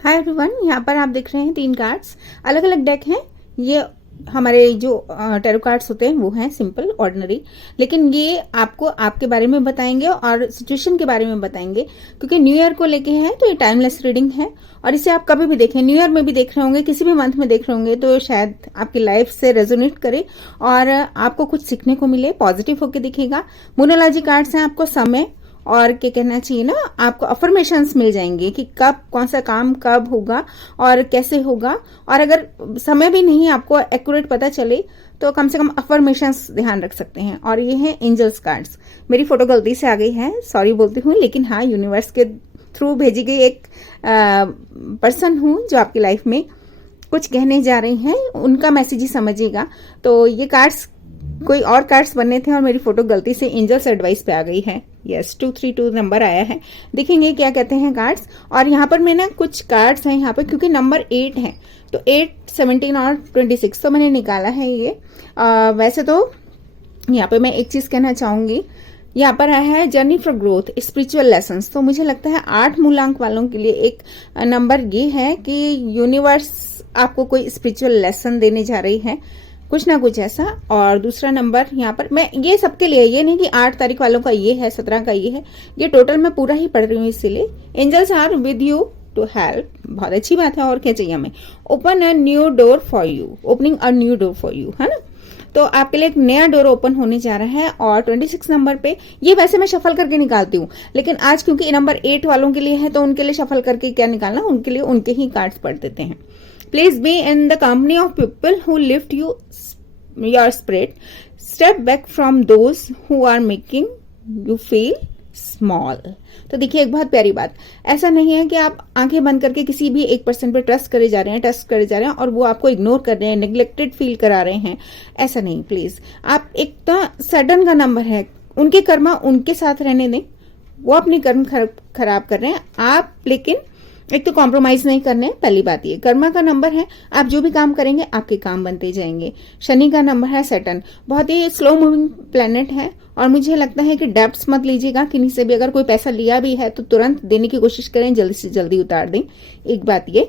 Hi everyone, यहाँ पर आप देख रहे हैं 3 कार्ड्स। अलग अलग डेक हैं। ये हमारे जो टैरो कार्ड्स होते हैं वो हैं सिंपल ऑर्डिनरी, लेकिन ये आपको आपके बारे में बताएंगे और सिचुएशन के बारे में बताएंगे, क्योंकि न्यू ईयर को लेके है तो ये टाइमलेस रीडिंग है। और इसे आप कभी भी देखें, न्यू ईयर में भी देख रहे होंगे, किसी भी मंथ में देख रहे होंगे, तो शायद आपकी लाइफ से रेजोनेट करे और आपको कुछ सीखने को मिले, पॉजिटिव होकर दिखेगा। मोनोलॉजी कार्ड्स हैं, आपको समय और क्या कहना चाहिए ना, आपको अफर्मेशंस मिल जाएंगे कि कब कौन सा काम कब होगा और कैसे होगा। और अगर समय भी नहीं आपको एक्यूरेट पता चले तो कम से कम अफर्मेशंस ध्यान रख सकते हैं। और ये है एंजल्स कार्ड्स। मेरी फोटो गलती से आ गई है, सॉरी बोलती हूँ, लेकिन हाँ, यूनिवर्स के थ्रू भेजी गई एक पर्सन हूँ जो आपकी लाइफ में कुछ कहने जा रही हैं, उनका मैसेज ही समझिएगा। तो ये कार्ड्स कोई और कार्ड्स बनने थे और मेरी फोटो गलती से एंजल्स एडवाइस पे आ गई है। यस, 232 नंबर आया है। देखेंगे क्या कहते हैं कार्ड्स। और यहाँ पर मैंने कुछ कार्ड्स हैं यहाँ पर, क्योंकि नंबर 8 है तो 8, 17 और 26 तो मैंने निकाला है ये। वैसे तो यहाँ पे मैं एक चीज कहना चाहूंगी, यहाँ पर आया है journey for growth spiritual lessons. तो मुझे लगता है 8 मूलांक वालों के लिए एक नंबर ये है कि यूनिवर्स आपको कोई स्पिरिचुअल लेसन देने जा रही है, कुछ ना कुछ ऐसा। और दूसरा नंबर यहाँ पर मैं ये सबके लिए, ये नहीं कि 8 तारीख वालों का ये है, 17 का ये है, ये टोटल मैं पूरा ही पढ़ रही हूँ, इसीलिए angels are with you to help. बहुत अच्छी बात है, और क्या चाहिए हमें। Open a new door for you, opening a new door for you, है ना। तो आपके लिए एक नया डोर ओपन होने जा रहा है। और 26 नंबर पे, ये वैसे मैं शफल करके निकालती हूँ, लेकिन आज क्योंकि नंबर 8 वालों के लिए है तो उनके लिए शफल करके क्या निकालना, उनके लिए उनके ही कार्ड्स पढ़ देते हैं। Please be in the company of people who lift you your spirit. Step back from those who are making you feel small. तो देखिए एक बहुत प्यारी बात, ऐसा नहीं है कि आप आंखें बंद करके किसी भी एक पर्सन पे ट्रस्ट करे जा रहे हैं और वो आपको इग्नोर कर रहे हैं, नेग्लेक्टेड फील करा रहे हैं, ऐसा नहीं। प्लीज, आप एक तो सडन का नंबर है, उनके कर्मा उनके साथ रहने दें, वो अपने कर्म खराब कर रहे हैं आप, लेकिन एक तो कॉम्प्रोमाइज नहीं करने। पहली बात ये कर्मा का नंबर है, आप जो भी काम करेंगे आपके काम बनते जाएंगे। शनि का नंबर है सैटर्न, बहुत ही स्लो मूविंग प्लेनेट है, और मुझे लगता है कि डेब्ट्स मत लीजिएगा किन्हीं से भी। अगर कोई पैसा लिया भी है तो तुरंत देने की कोशिश करें, जल्दी से जल्दी उतार दें। एक बात ये,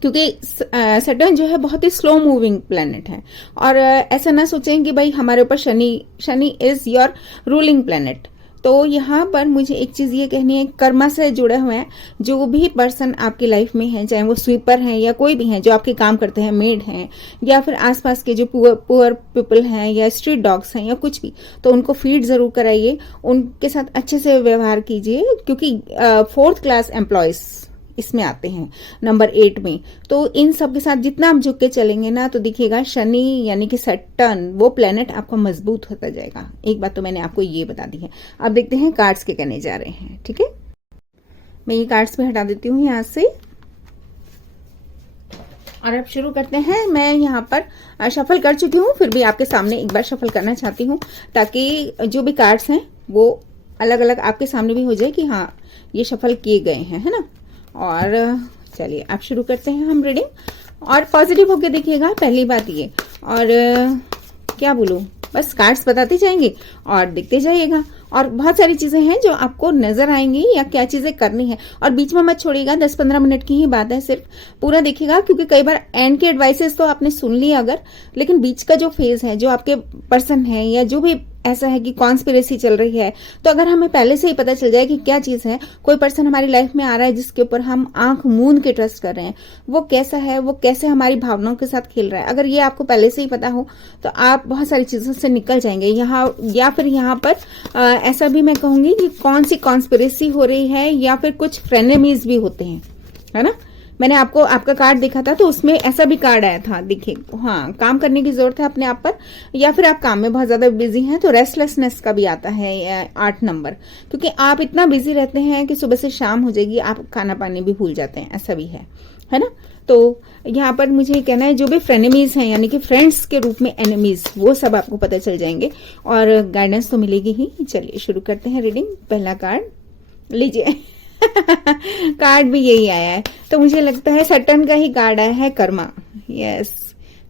क्योंकि सैटर्न जो है बहुत ही स्लो मूविंग प्लेनेट है। और ऐसा ना सोचें कि भाई हमारे ऊपर Shani is your ruling planet. तो यहाँ पर मुझे एक चीज ये कहनी है, कर्मा से जुड़े हुए हैं जो भी पर्सन आपकी लाइफ में है, चाहे वो स्वीपर हैं या कोई भी हैं जो आपके काम करते हैं, मेड हैं या फिर आसपास के जो पुअर पीपल हैं या स्ट्रीट डॉग्स हैं या कुछ भी, तो उनको फीड जरूर कराइए, उनके साथ अच्छे से व्यवहार कीजिए, क्योंकि 4th क्लास एम्प्लॉयज इसमें आते हैं नंबर 8 में। तो इन सब के साथ जितना आप झुक के चलेंगे ना, तो दिखेगा शनि यानी कि सैटर्न वो प्लेनेट आपका मजबूत होता जाएगा। एक बात तो मैंने आपको ये बता दी है। अब देखते हैं कार्ड्स के कहने जा रहे हैं, ठीक है। मैं ये कार्ड्स भी हटा देती हूँ यहाँ से और अब शुरू करते हैं। मैं यहाँ पर शफल कर चुकी हूँ, फिर भी आपके सामने एक बार शफल करना चाहती हूँ, ताकि जो भी कार्ड्स हैं वो अलग अलग आपके सामने भी हो जाए कि हाँ ये शफल किए गए हैं, है ना। और चलिए आप शुरू करते हैं हम रीडिंग, और पॉजिटिव होके देखिएगा, पहली बात ये। और क्या बोलूं, बस कार्ड्स बताते जाएंगे और देखते जाइएगा। और बहुत सारी चीजें हैं जो आपको नजर आएंगी या क्या चीजें करनी है, और बीच में मत छोड़िएगा। 10-15 मिनट की ही बात है, सिर्फ पूरा देखिएगा, क्योंकि कई बार एंड के एडवाइसेस तो आपने सुन ली अगर, लेकिन बीच का जो फेज है, जो आपके पर्सन है या जो भी ऐसा है कि कॉन्स्पिरेसी चल रही है, तो अगर हमें पहले से ही पता चल जाए कि क्या चीज है, कोई पर्सन हमारी लाइफ में आ रहा है जिसके ऊपर हम आंख मूंद के ट्रस्ट कर रहे हैं, वो कैसा है, वो कैसे हमारी भावनाओं के साथ खेल रहा है, अगर ये आपको पहले से ही पता हो तो आप बहुत सारी चीजों से निकल जाएंगे। यहाँ या फिर यहाँ पर ऐसा भी मैं कहूंगी कि कौन सी कॉन्स्पिरेसी हो रही है, या फिर कुछ फ्रेनेमीज भी होते हैं, है ना। मैंने आपको आपका कार्ड देखा था तो उसमें ऐसा भी कार्ड आया था, देखिए। हाँ, काम करने की जरूरत है अपने आप पर, या फिर आप काम में बहुत ज्यादा बिजी हैं तो रेस्टलेसनेस का भी आता है 8 नंबर, क्योंकि आप इतना बिजी रहते हैं कि सुबह से शाम हो जाएगी, आप खाना पानी भी भूल जाते हैं, ऐसा भी है ना। तो यहाँ पर मुझे कहना है जो भी फ्रेनेमीज हैं, यानी कि फ्रेंड्स के रूप में एनिमीज, वो सब आपको पता चल जाएंगे और गाइडेंस तो मिलेगी ही। चलिए शुरू करते हैं रीडिंग। पहला कार्ड लीजिए। कार्ड भी यही आया है, तो मुझे लगता है सैटर्न का ही कार्ड आया है, कर्मा। यस,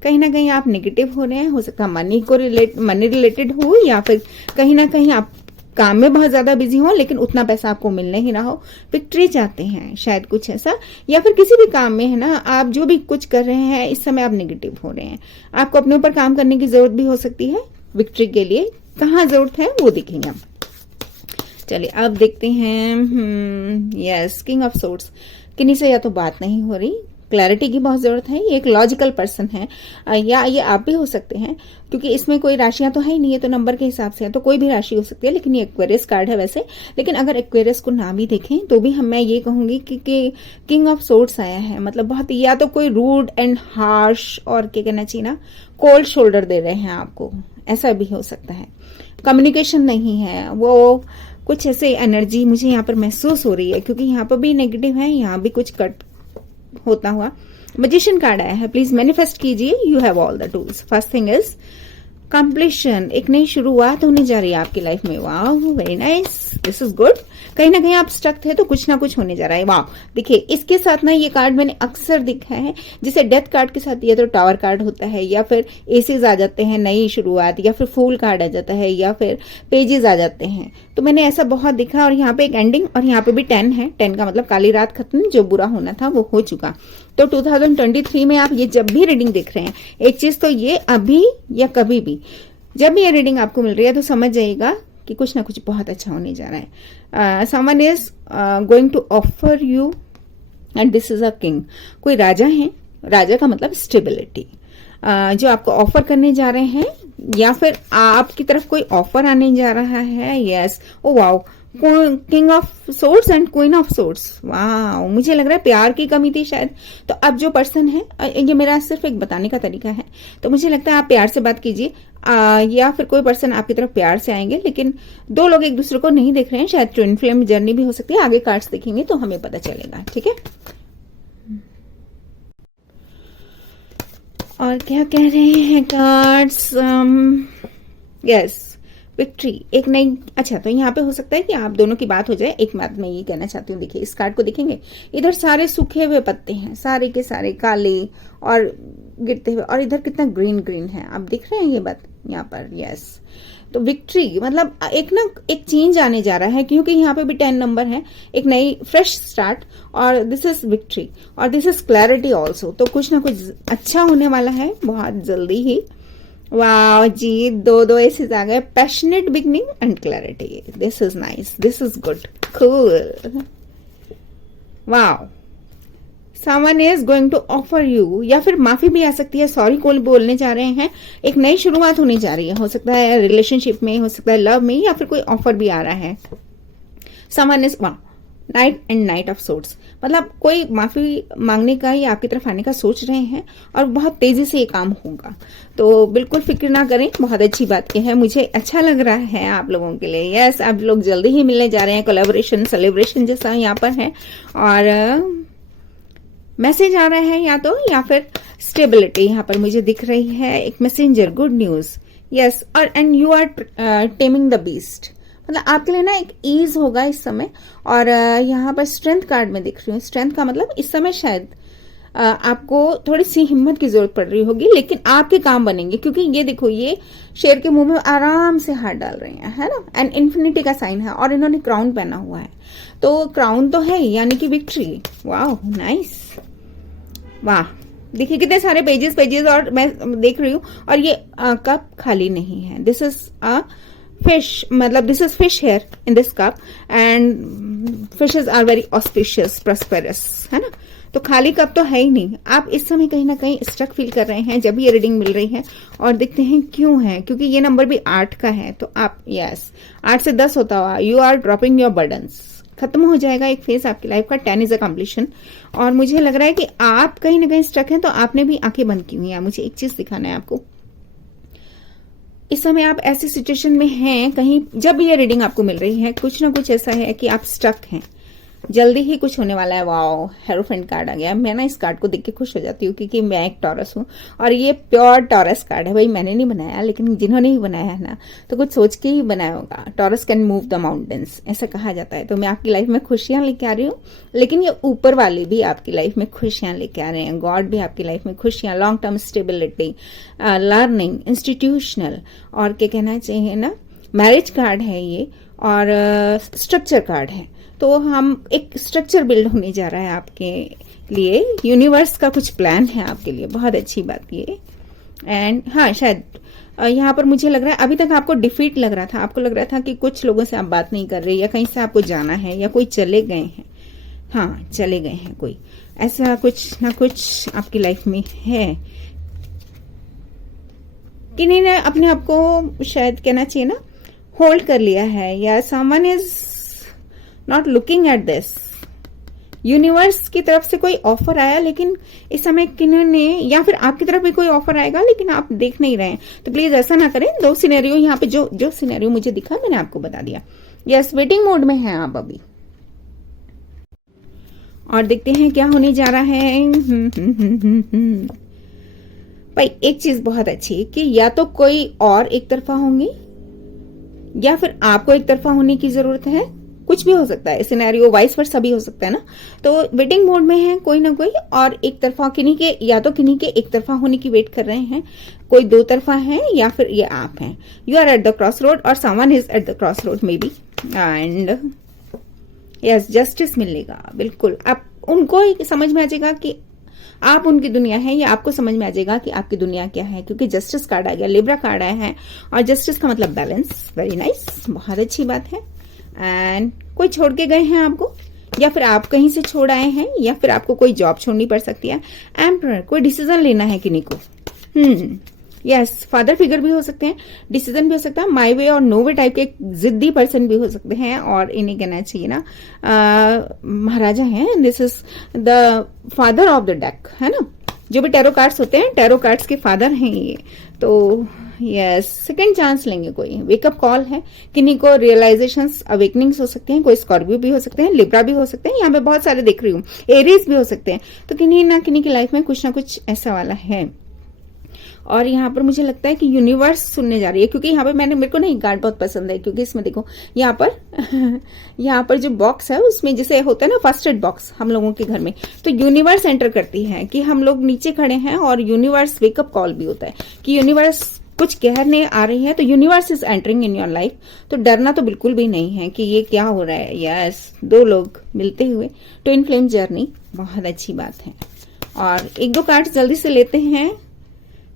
कहीं ना कहीं आप नेगेटिव हो रहे हैं, हो सकता है मनी रिलेटेड हो, या फिर कहीं ना कहीं आप काम में बहुत ज्यादा बिजी हो लेकिन उतना पैसा आपको मिल नहीं रहा हो, विक्ट्री चाहते हैं शायद कुछ ऐसा, या फिर किसी भी काम में है ना, आप जो भी कुछ कर रहे हैं इस समय आप नेगेटिव हो रहे हैं, आपको अपने ऊपर काम करने की जरूरत भी हो सकती है विक्ट्री के लिए। कहाँ जरूरत है वो देखेंगे हम। चलिए अब देखते हैं। यस, किंग ऑफ सोर्ड्स, किन्हीं से या तो बात नहीं हो रही, क्लैरिटी की बहुत जरूरत है। ये एक लॉजिकल पर्सन है, या ये आप भी हो सकते हैं, क्योंकि इसमें कोई राशियां तो है ही नहीं, है तो नंबर के हिसाब से है तो कोई भी राशि हो सकती है, लेकिन ये एक्वेरियस कार्ड है वैसे। लेकिन अगर एक्वेरियस को ना भी देखें तो भी मैं ये कहूंगी कि किंग ऑफ सोर्ड्स आया है, मतलब बहुत या तो कोई रूड एंड हार्श और क्या कहना चाहिए ना, कोल्ड शोल्डर दे रहे हैं आपको, ऐसा भी हो सकता है। कम्युनिकेशन नहीं है, वो कुछ ऐसे एनर्जी मुझे यहाँ पर महसूस हो रही है, क्योंकि यहाँ पर भी नेगेटिव है, यहाँ भी कुछ कट होता हुआ। मैजिशियन कार्ड आया है, प्लीज मैनिफेस्ट कीजिए, you have all the tools. First thing is completion, एक नई शुरुआत होने जा रही है आपकी लाइफ में। वाह, very nice, this is good. कहीं ना कहीं आप स्टक थे तो कुछ ना कुछ होने जा रहा है। वाह, देखिए इसके साथ ना ये कार्ड मैंने अक्सर देखा है, जिसे डेथ कार्ड के साथ, या तो टावर कार्ड होता है, या फिर एसेज आ जाते हैं, नई शुरुआत, या फिर फूल कार्ड आ जाता है, या फिर पेजेस आ जाते हैं। तो मैंने ऐसा बहुत देखा, और यहाँ पे एक एंडिंग, और यहाँ पे भी 10 है। 10 का मतलब काली रात खत्म, जो बुरा होना था वो हो चुका। तो 2023 में आप ये जब भी रीडिंग देख रहे हैं, एक चीज तो ये, अभी या कभी भी जब भी ये रीडिंग आपको मिल रही है तो समझ जाइएगा कि कुछ ना कुछ बहुत अच्छा होने जा रहा है। Someone is going to offer you, and this is a king. कोई राजा है, राजा का मतलब स्टेबिलिटी, जो आपको ऑफर करने जा रहे हैं, या फिर आपकी तरफ कोई ऑफर आने जा रहा है। Yes, oh wow, king of swords and queen of swords. वाह, मुझे लग रहा है प्यार की कमी थी शायद, तो अब जो पर्सन है, ये मेरा सिर्फ एक बताने का तरीका है, तो मुझे लगता है आप प्यार से बात कीजिए, या फिर कोई पर्सन आपकी तरफ प्यार से आएंगे। लेकिन दो लोग एक दूसरे को नहीं देख रहे हैं, शायद ट्विन फ्लेम जर्नी भी हो सकती है। आगे कार्ड्स देखेंगे तो हमें पता चलेगा, ठीक है। और क्या कह रहे हैं कार्ड्स? यस, विक्ट्री, एक नई, अच्छा तो यहाँ पे हो सकता है कि आप दोनों की बात हो जाए। एक बात मैं ये कहना चाहती हूँ, देखिए इस कार्ड को देखेंगे, इधर सारे सूखे हुए पत्ते हैं, सारे के सारे काले और गिरते हुए, और इधर कितना ग्रीन ग्रीन है, आप दिख रहे हैं ये बात यहाँ पर। यस, तो विक्ट्री मतलब एक चेंज आने जा रहा है, क्योंकि यहाँ पे भी 10 नंबर है, एक नई फ्रेश स्टार्ट, और दिस इज विक्ट्री, और दिस इज क्लैरिटी ऑल्सो। तो कुछ ना कुछ अच्छा होने वाला है बहुत जल्दी ही। वाह जी, दो ऐसे आ गए, passionate beginning and clarity. This is nice, this is good, cool. वाह, someone is going to offer you, या फिर माफी भी आ सकती है, सॉरी को बोलने जा रहे हैं, एक नई शुरुआत होने जा रही है, हो सकता है रिलेशनशिप में, हो सकता है लव में, या फिर कोई ऑफर भी आ रहा है। समवन इज, वाह, night and night of swords, मतलब कोई माफी मांगने का या आपकी तरफ आने का सोच रहे हैं, और बहुत तेजी से ये काम होगा। तो बिल्कुल फिक्र ना करें, बहुत अच्छी बात की है, मुझे अच्छा लग रहा है आप लोगों के लिए। यस, आप लोग जल्दी ही मिलने जा रहे हैं, कोलैबोरेशन सेलिब्रेशन जैसा यहाँ पर है, और मैसेज आ रहा है या फिर स्टेबिलिटी यहाँ पर मुझे दिख रही है, एक मैसेंजर, गुड न्यूज। यस, और and you are taming the beast, मतलब आपके लिए ना एक ईज होगा इस समय। और यहाँ पर स्ट्रेंथ कार्ड में दिख रही हूँ, स्ट्रेंथ का मतलब इस समय शायद आपको थोड़ी सी हिम्मत की जरूरत पड़ रही होगी, लेकिन आपके काम बनेंगे, क्योंकि ये देखो, ये शेर के मुंह में आराम से हाथ डाल रहे हैं, है ना, एंड इन्फिनिटी का साइन है, और इन्होंने क्राउन पहना हुआ है, तो क्राउन तो है यानी कि विक्ट्री। वाह, नाइस, वाह, देखिए कितने सारे पेजेस, और मैं देख रही हूँ, और ये कप खाली नहीं है, दिस इज अ फिश, मतलब this is fish here in this cup, and fishes are very auspicious, prosperous, है ना, तो खाली कप तो है ही नहीं। आप इस समय कहीं ना कहीं स्ट्रक फील कर रहे हैं जब ये रीडिंग मिल रही है, और देखते हैं क्यों है, क्योंकि ये नंबर भी 8 का है, तो आप, यस, 8 से 10 होता हुआ, you are dropping your burdens, खत्म हो जाएगा एक फेज आपकी लाइफ का। 10 इज अ कंप्लीशन, और मुझे लग रहा है कि आप कहीं ना कहीं स्ट्रक हैं, तो आपने भी आंखें बंद की हुई हैं। मुझे एक चीज दिखाना है आपको, इस समय आप ऐसी सिचुएशन में हैं, कहीं जब ये रीडिंग आपको मिल रही है, कुछ ना कुछ ऐसा है कि आप स्टक हैं, जल्दी ही कुछ होने वाला है। वाओ, हेरोफेंट कार्ड आ गया। मैं ना इस कार्ड को देख के खुश हो जाती हूँ, क्योंकि मैं एक टॉरस हूँ, और ये प्योर टॉरस कार्ड है। भाई मैंने नहीं बनाया, लेकिन जिन्होंने ही बनाया है ना, तो कुछ सोच के ही बनाया होगा। Taurus can move the mountains, ऐसा कहा जाता है। तो मैं आपकी लाइफ में खुशियां लेके आ रही हूँ, लेकिन ये ऊपर वाले भी आपकी लाइफ में खुशियां लेके आ रहे हैं। गॉड भी आपकी लाइफ में खुशियां, long term stability, learning, institutional, और क्या कहना चाहिए ना, मैरिज कार्ड है ये, और स्ट्रक्चर कार्ड है। तो हम एक स्ट्रक्चर बिल्ड होने जा रहा है आपके लिए, यूनिवर्स का कुछ प्लान है आपके लिए, बहुत अच्छी बात ये। एंड हाँ, शायद यहाँ पर मुझे लग रहा है अभी तक आपको डिफीट लग रहा था, आपको लग रहा था कि कुछ लोगों से आप बात नहीं कर रहे, या कहीं से आपको जाना है, या कोई चले गए हैं। हाँ, चले गए हैं कोई, ऐसा कुछ ना कुछ आपकी लाइफ में है। किन्हीं ने अपने आप को शायद कहना चाहिए ना होल्ड कर लिया है, या someone is not looking at this. Universe की तरफ से कोई ऑफर आया, लेकिन इस समय किन्होंने, या फिर आपकी तरफ भी कोई ऑफर आएगा लेकिन आप देख नहीं रहे हैं। तो प्लीज ऐसा ना करें। 2 सिनेरियो यहाँ पे जो सिनेरियो मुझे दिखा मैंने आपको बता दिया। यस, वेटिंग मोड में हैं आप अभी, और देखते हैं क्या होने जा रहा है। भाई एक चीज बहुत अच्छी है कि या तो कोई और एक तरफा होंगी, या फिर आपको एक तरफा होने की जरूरत है। कुछ भी हो सकता है, सिनेरियो वाइस वर्सा भी हो सकता है ना। तो वेटिंग मोड में है कोई ना कोई, और एक तरफा किन्हीं के, या तो किन्हीं के एक तरफा होने की वेट कर रहे हैं, कोई 2 तरफा है, या फिर ये आप हैं। You are at the cross road, और someone is at the cross road may be, and yes, justice मिलेगा। बिल्कुल, आप उनको समझ में आ जाएगा कि आप उनकी दुनिया है, या आपको समझ में आ जाएगा कि आपकी दुनिया क्या है, क्योंकि जस्टिस कार्ड आ गया, लिब्रा कार्ड आया है, और जस्टिस का मतलब बैलेंस। वेरी नाइस, बहुत अच्छी बात है। एंड कोई छोड़ के गए हैं आपको, या फिर आप कहीं से छोड़ आए हैं, या फिर आपको कोई जॉब छोड़नी पड़ सकती है। एम्परर, कोई डिसीजन लेना है किन्हीं को। यस, फादर फिगर भी हो सकते हैं, डिसीजन भी हो सकता है, माई वे और नो वे टाइप के जिद्दी पर्सन भी हो सकते हैं, और इन्हें कहना चाहिए ना महाराजा हैं। This is the father of the deck, है ना। जो भी टैरो कार्ड्स होते हैं, टैरो कार्ड्स के फादर हैं ये। तो यस, सेकंड चांस लेंगे, कोई वेकअप कॉल है, किन्हीं को रियलाइजेशंस, अवेकनिंग्स हो सकते हैं, कोई स्कॉर्पियो भी हो सकते हैं, लिब्रा भी हो सकते हैं, यहाँ पे बहुत सारे देख रही हूँ, एरीज भी हो सकते हैं। तो किन्हीं ना किन्हीं की लाइफ में कुछ ना कुछ ऐसा वाला है। और यहाँ पर मुझे लगता है कि यूनिवर्स सुनने जा रही है, क्योंकि यहाँ पे मेरे को नहीं कार्ड बहुत पसंद है, क्योंकि इसमें देखो यहाँ पर यहाँ पर जो बॉक्स है उसमें जैसे होता है ना फर्स्ट एड बॉक्स हम लोगों के घर में, तो यूनिवर्स एंटर करती है कि हम लोग नीचे खड़े हैं, और यूनिवर्स वेकअप कॉल भी होता है कि यूनिवर्स कुछ कहने आ रही है, तो universe is entering in your life. तो डरना तो बिल्कुल भी नहीं है कि ये क्या हो रहा है। यस, 2 लोग मिलते हुए, ट्विन फ्लेम जर्नी, बहुत अच्छी बात है। और 1-2 कार्ड जल्दी से लेते हैं।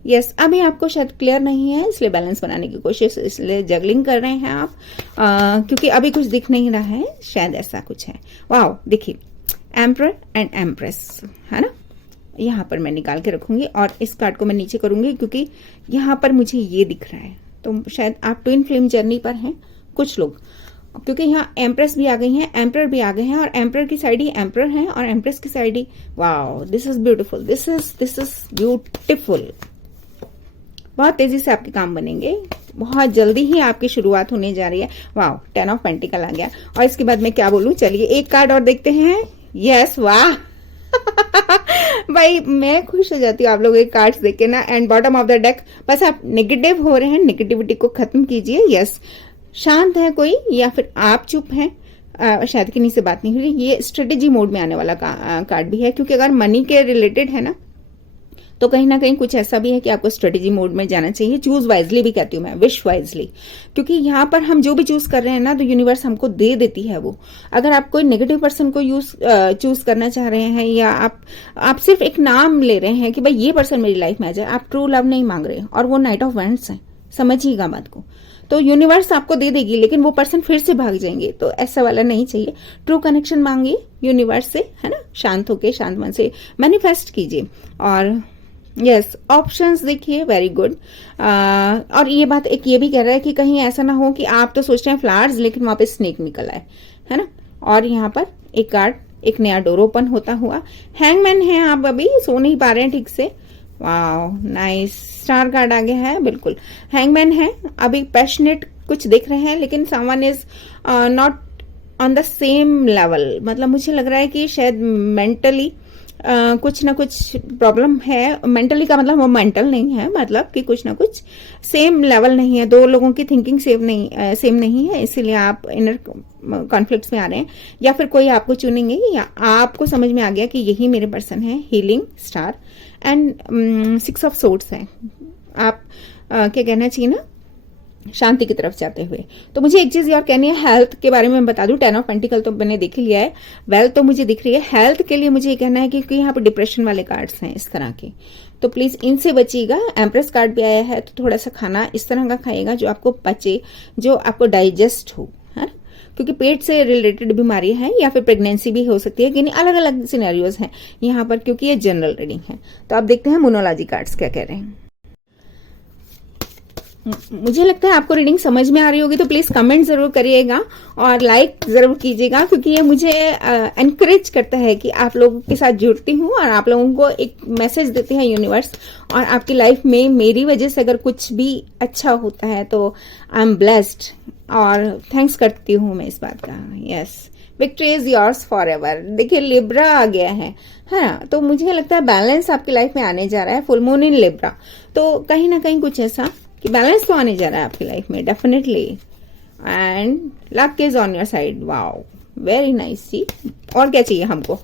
यस, अभी आपको शायद क्लियर नहीं है, इसलिए बैलेंस बनाने की कोशिश, इसलिए जगलिंग कर रहे हैं आप, क्योंकि अभी कुछ दिख नहीं रहा है, शायद ऐसा कुछ है। वाओ, देखिए, एम्परर एंड एम्प्रेस, है ना। यहाँ पर मैं निकाल के रखूंगी, और इस कार्ड को मैं नीचे करूंगी, क्योंकि यहाँ पर मुझे ये दिख रहा है। तो शायद आप ट्विन फ्लेम जर्नी पर हैं कुछ लोग, क्योंकि यहाँ एम्प्रेस भी आ गई हैं, एम्परर भी आ गए हैं, और एम्परर की साइड ही एम्परर है, और एम्प्रेस की side he, wow, this is beautiful, this is beautiful. बहुत तेजी से आपके काम बनेंगे, बहुत जल्दी ही आपकी शुरुआत होने जा रही है। वाह, 10 ऑफ पेंटिकल आ गया, और इसके बाद मैं क्या बोलूं, चलिए एक कार्ड और देखते हैं। यस, वाह भाई मैं खुश हो जाती हूँ आप लोगों के कार्ड्स देख के ना। And bottom of the deck, बस आप नेगेटिव हो रहे हैं, नेगेटिविटी को खत्म कीजिए। यस, शांत है कोई, या फिर आप चुप हैं, शायद किन्हीं से बात नहीं हो रही। ये स्ट्रेटेजी मोड में आने वाला कार्ड भी है, क्योंकि अगर मनी के रिलेटेड है ना, तो कहीं ना कहीं कुछ ऐसा भी है कि आपको स्ट्रेटेजी मोड में जाना चाहिए। चूज वाइजली भी कहती हूँ मैं, विश वाइजली, क्योंकि यहाँ पर हम जो भी चूज कर रहे हैं ना, तो यूनिवर्स हमको दे देती है वो। अगर आप कोई नेगेटिव पर्सन को चूज करना चाह रहे हैं, या आप सिर्फ एक नाम ले रहे हैं कि भाई ये पर्सन मेरी लाइफ में आ जाए, आप ट्रू लव नहीं मांग रहे, और वो नाइट ऑफ वैंड्स है, समझिएगा बात को। तो यूनिवर्स आपको दे देगी, लेकिन वो पर्सन फिर से भाग जाएंगे, तो ऐसा वाला नहीं चाहिए। ट्रू कनेक्शन मांगिए यूनिवर्स से, है ना, शांत होके, शांत मन से मैनिफेस्ट कीजिए। और यस, ऑप्शंस देखिए, वेरी गुड। और ये बात एक ये भी कह रहा है कि कहीं ऐसा ना हो कि आप तो सोच रहे हैं फ्लावर्स, लेकिन वहां पे स्नेक निकल आए, है ना। और यहाँ पर एक कार्ड, एक नया डोर ओपन होता हुआ, हैंगमैन है, आप अभी सो नहीं पा रहे हैं ठीक से। वाओ, नाइस, स्टार कार्ड आ गया है, बिल्कुल हैंगमैन है। अभी पैशनेट कुछ देख रहे हैं, लेकिन someone is not on the same level. मतलब मुझे लग रहा है कि शायद मेंटली कुछ ना कुछ प्रॉब्लम है। मेंटली का मतलब वो मेंटल नहीं है, मतलब कि कुछ ना कुछ सेम लेवल नहीं है, 2 लोगों की थिंकिंग सेम नहीं है, इसीलिए आप इनर कॉन्फ्लिक्ट्स में आ रहे हैं। या फिर कोई आपको चुनेंगे, या आपको समझ में आ गया कि यही मेरे पर्सन है। Healing star and 6 of swords है। आप क्या कहना चाहिए ना, शांति की तरफ जाते हुए। तो मुझे एक चीज और कहनी है, हेल्थ के बारे में बता दूं, 10 ऑफ पेंटिकल तो मैंने देख ही लिया है, वेल्थ तो मुझे दिख रही है। हेल्थ के लिए मुझे ये कहना है कि क्योंकि यहाँ पे डिप्रेशन वाले कार्ड्स हैं इस तरह के, तो प्लीज इनसे बचिएगा। एम्प्रेस कार्ड भी आया है, तो थोड़ा सा खाना इस तरह का खाइएगा जो आपको पचे, जो आपको डाइजेस्ट हो, है ना, क्योंकि पेट से रिलेटेड बीमारी है या फिर प्रेगनेंसी भी हो सकती है, यानी अलग अलग सिनेरियोज हैं यहाँ पर, क्योंकि ये जनरल रीडिंग है। तो आप देखते हैं मोनोलॉजी कार्ड्स क्या कह रहे हैं। मुझे लगता है आपको रीडिंग समझ में आ रही होगी, तो प्लीज कमेंट जरूर करिएगा और लाइक जरूर कीजिएगा, क्योंकि ये मुझे एनकरेज करता है कि आप लोगों के साथ जुड़ती हूँ और आप लोगों को एक मैसेज देती है यूनिवर्स, और आपकी लाइफ में मेरी वजह से अगर कुछ भी अच्छा होता है तो आई एम ब्लेस्ड, और थैंक्स करती हूँ मैं इस बात का। Yes, victory is yours for ever. देखिए लिब्रा आ गया है ना, तो मुझे लगता है बैलेंस आपकी लाइफ में आने जा रहा है, फुल मून इन लिब्रा, तो कहीं ना कहीं कुछ ऐसा कि बैलेंस तो आने जा रहा है आपकी लाइफ में definitely, and luck is on your side. Wow, very nice जी। और क्या चाहिए हमको?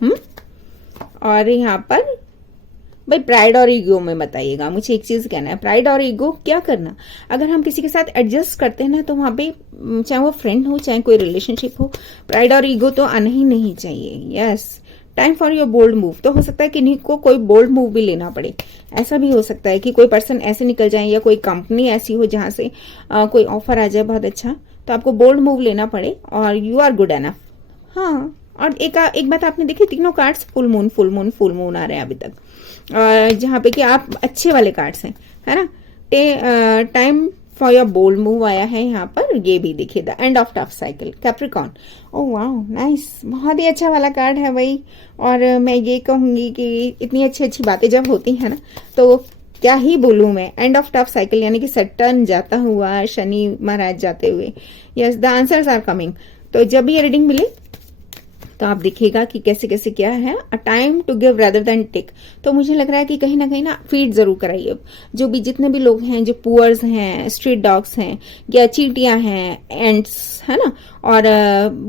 और यहाँ पर भाई प्राइड और ईगो में बताइएगा। मुझे एक चीज कहना है, प्राइड और ईगो क्या करना, अगर हम किसी के साथ एडजस्ट करते हैं ना, तो वहां पे चाहे वो फ्रेंड हो चाहे कोई रिलेशनशिप हो, प्राइड और ईगो तो आना ही नहीं चाहिए। Yes, time for your bold move. तो हो सकता है कि नहीं को कोई बोल्ड मूव भी लेना पड़े, ऐसा भी हो सकता है कि कोई पर्सन ऐसे निकल जाए या कोई कंपनी ऐसी हो जहां से कोई ऑफर आ जाए बहुत अच्छा, तो आपको बोल्ड मूव लेना पड़े, और यू आर गुड एनफ। हाँ, और एक बात आपने देखी, तीनों cards full moon full moon full moon आ रहे हैं अभी तक, जहां पे कि आप अच्छे वाले कार्ड्स हैं, है ना। Time for your bold move आया है यहाँ पर। ये भी देखिए, the end of tough cycle, Capricorn. Oh wow, nice, बहुत ही अच्छा वाला कार्ड है भाई। और मैं ये कहूंगी कि इतनी अच्छी अच्छी बातें जब होती है ना, तो क्या ही बोलूं मैं। एंड ऑफ टफ साइकिल यानी कि सैटर्न जाता हुआ, शनि महाराज जाते हुए। Yes, the answers are coming. तो जब ये रीडिंग मिले तो आप देखिएगा कि कैसे कैसे क्या है। A time to give rather than take. तो मुझे लग रहा है कि कहीं ना फीड जरूर कराइए। जो भी जितने भी लोग हैं, जो पुअर्स हैं, स्ट्रीट डॉग्स हैं, या चींटियां हैं, एंट्स, है ना, और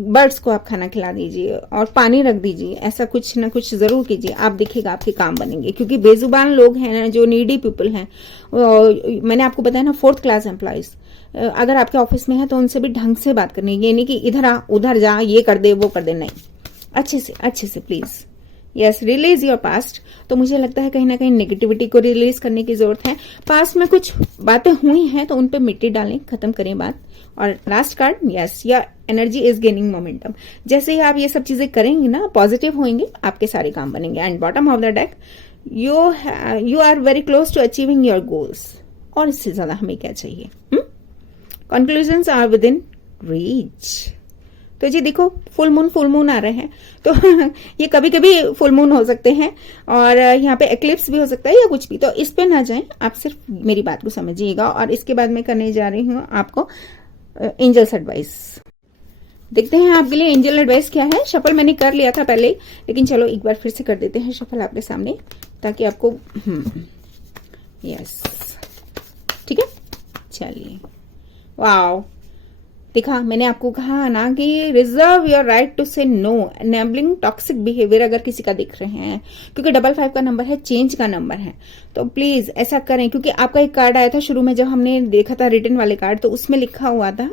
बर्ड्स को आप खाना खिला दीजिए और पानी रख दीजिए। ऐसा कुछ ना कुछ जरूर कीजिए, आप देखिएगा आपके काम बनेंगे। क्योंकि बेजुबान लोग हैं ना, जो नीडी पीपल हैं, मैंने आपको बताया ना, 4th क्लास एम्प्लॉयज, अगर आपके ऑफिस में है तो उनसे भी ढंग से बात करनी है। ये नहीं कि इधर आ उधर जा, ये कर दे वो कर दे, नहीं, अच्छे से please. Yes, release your past. तो मुझे लगता है कहीं ना कहीं नेगेटिविटी को रिलीज करने की जरूरत है। पास्ट में कुछ बातें हुई हैं तो उन पे मिट्टी डालें, खत्म करें बात। और last card, yes, your energy is gaining momentum. जैसे ही आप ये सब चीजें करेंगे ना, पॉजिटिव होंगे, आपके सारे काम बनेंगे। And bottom of the deck, you are very close to achieving your goals. और इससे ज्यादा हमें क्या चाहिए? Conclusions are within reach. तो जी देखो, फुल मून आ रहे हैं, तो ये कभी कभी फुल मून हो सकते हैं, और यहाँ पे एक्लिप्स भी हो सकता है या कुछ भी। तो इस पे ना जाएं, आप सिर्फ मेरी बात को समझिएगा। और इसके बाद मैं करने जा रही हूँ आपको एंजल्स एडवाइस। देखते हैं आपके लिए एंजल एडवाइस क्या है। शफल मैंने कर लिया था पहले, लेकिन चलो एक बार फिर से कर देते हैं शफल आपके सामने, ताकि आपको यस, ठीक है, चलिए। वाओ, देखा, मैंने आपको कहा ना कि रिजर्व योर राइट टू से नो, एनेबलिंग टॉक्सिक बिहेवियर अगर किसी का दिख रहे हैं, क्योंकि 55 का नंबर है, चेंज का नंबर है, तो प्लीज ऐसा करें। क्योंकि आपका एक कार्ड आया था शुरू में जब हमने देखा था रिटर्न वाले कार्ड, तो उसमें लिखा हुआ था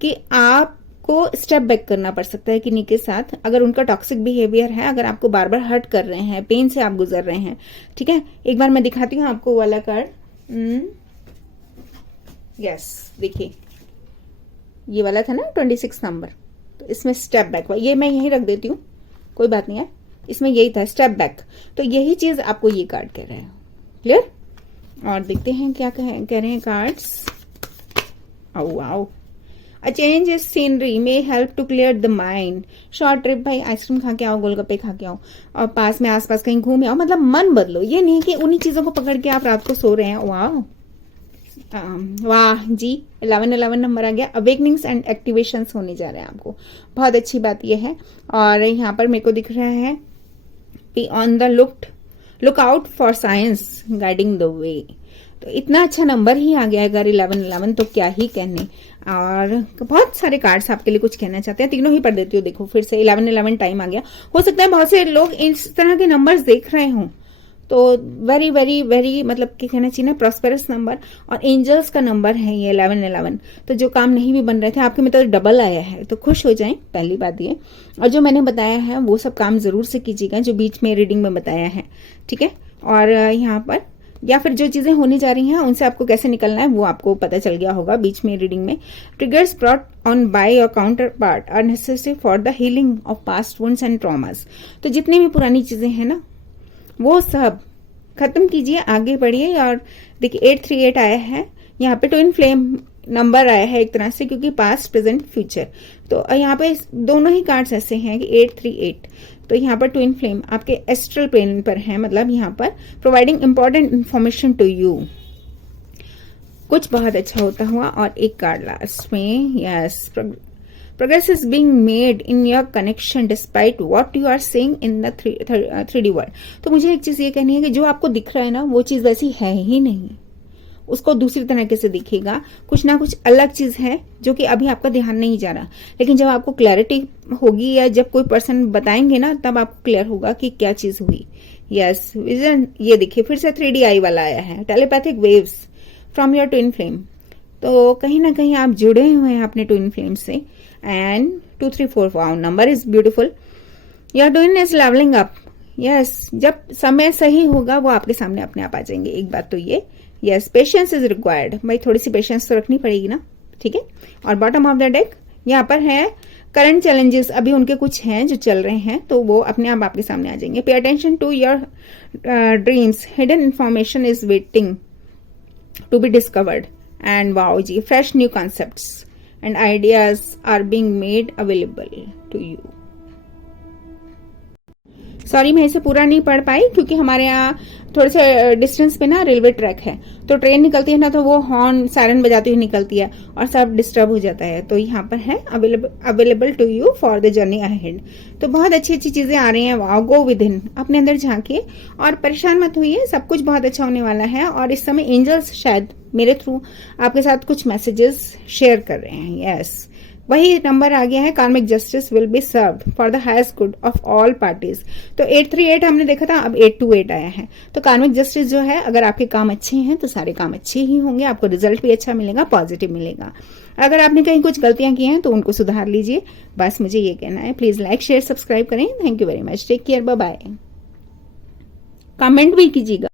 कि आपको स्टेप बैक करना पड़ सकता है किन्हीं के साथ, अगर उनका टॉक्सिक बिहेवियर है, अगर आपको बार बार हर्ट कर रहे हैं, पेन से आप गुजर रहे हैं। ठीक है, एक बार मैं दिखाती हूँ आपको वाला कार्ड। यस, देखिए, ये वाला था ना 26 नंबर, तो इसमें स्टेप बैक, ये मैं यहीं रख देती हूँ, कोई बात नहीं है, इसमें यही था स्टेप बैक। तो यही चीज आपको ये कार्ड कह रहे हैं। क्लियर? और देखते हैं क्या कह रहे हैं कार्ड्स। आओ, a change is scenery may help to clear the mind. Short trip, भाई आइसक्रीम खा के आओ, गोलगप्पे खा के आओ, और पास में आसपास कहीं घूम आओ, मतलब मन बदलो। ये नहीं कि उन्हीं चीजों को पकड़ के आप रात को सो रहे हैं। वाह जी, 11 नंबर आ गया। अवेकनिंग्स एंड एक्टिवेशंस होने जा रहे हैं आपको, बहुत अच्छी बात यह है। और यहाँ पर मेरे को दिख रहा है be on the look out for science guiding the way. तो इतना अच्छा नंबर ही आ गया है अगर 11, तो क्या ही कहने। और बहुत सारे कार्ड्स आपके लिए कुछ कहना चाहते हैं, तीनों ही पढ़ देती हूँ। देखो फिर से 11 टाइम आ गया। हो सकता है बहुत से लोग इस तरह के नंबर्स देख रहे हों, तो वेरी वेरी वेरी मतलब कि कहना चाहिए ना प्रॉस्पेरस नंबर, और एंजल्स का नंबर है ये 1111। तो जो काम नहीं भी बन रहे थे आपके में तो डबल आया है, तो खुश हो जाएं, पहली बात ये। और जो मैंने बताया है वो सब काम जरूर से कीजिएगा जो बीच में रीडिंग में बताया है, ठीक है। और यहाँ पर या फिर जो चीजें होने जा रही हैं उनसे आपको कैसे निकलना है वो आपको पता चल गया होगा बीच में रीडिंग में। Triggers brought on by your counterpart are necessary for the healing of past wounds and traumas. तो जितनी भी पुरानी चीजें हैं ना वो सब खत्म कीजिए, आगे बढ़िए। और देखिए 838 आया है, यहाँ पे ट्विन फ्लेम नंबर आया है एक तरह से, क्योंकि पास्ट प्रेजेंट फ्यूचर। तो यहाँ पे दोनों ही कार्ड्स ऐसे हैं कि 838, तो यहाँ पर ट्विन फ्लेम आपके एस्ट्रल प्लेन पर है, मतलब यहाँ पर providing important information to you, कुछ बहुत अच्छा होता हुआ। और एक कार्ड लास्ट में, yes, progress is being made in your connection despite what you are seeing in the 3D world। तो मुझे एक चीज ये कहनी है कि जो आपको दिख रहा है ना वो चीज वैसी है ही नहीं, उसको दूसरी तरीके से दिखेगा, कुछ ना कुछ अलग चीज है जो कि अभी आपका ध्यान नहीं जा रहा। लेकिन जब आपको क्लैरिटी होगी या जब कोई पर्सन बताएंगे ना तब आपको क्लियर होगा कि क्या चीज हुई। Yes, vision. ये देखिए फिर से 3D आई वाला आया है, telepathic waves from your twin flame. तो कहीं ना कहीं आप जुड़े हुए हैं अपने ट्विन फ्लेम से। And 234 wow, number is beautiful. Your twin is levelling up. Yes, जब समय सही होगा वो आपके सामने अपने आप आ जाएंगे, एक बात तो ये। यस, पेशेंस इज रिक्वायर्ड, भाई थोड़ी सी पेशेंस तो रखनी पड़ेगी ना, ठीक है। और बॉटम ऑफ द डेक यहाँ पर है करंट चैलेंजेस, अभी उनके कुछ हैं जो चल रहे हैं, तो वो अपने आप आपके सामने आ जाएंगे। Pay attention to your dreams, hidden information is waiting to be discovered. And wow जी, fresh new concepts and ideas are being made available to you। Sorry मैं इसे पूरा नहीं पढ़ पाई क्योंकि हमारे यहाँ थोड़े से डिस्टेंस पे ना रेलवे ट्रैक है, तो ट्रेन निकलती है ना तो वो हॉर्न सायरन बजाती हुई निकलती है और सब डिस्टर्ब हो जाता है। तो यहाँ पर है available to you for the journey ahead. तो बहुत अच्छी अच्छी चीजें आ रही हैं। वाओ, गो विद इन, अपने अंदर झांकिए और परेशान मत होइए, सब कुछ बहुत अच्छा होने वाला है। और इस समय एंजल्स शायद मेरे थ्रू आपके साथ कुछ मैसेजेस शेयर कर रहे हैं। यस, वही नंबर आ गया है, कार्मिक justice will be served for the highest good of all parties. तो 838 हमने देखा था, अब 828 आया है। तो कार्मिक जस्टिस जो है, अगर आपके काम अच्छे हैं तो सारे काम अच्छे ही होंगे, आपको रिजल्ट भी अच्छा मिलेगा, पॉजिटिव मिलेगा। अगर आपने कहीं कुछ गलतियां की हैं तो उनको सुधार लीजिए, बस मुझे ये कहना है। प्लीज लाइक शेयर सब्सक्राइब करें। Thank you very much, take care, bye bye. Comment भी कीजिएगा।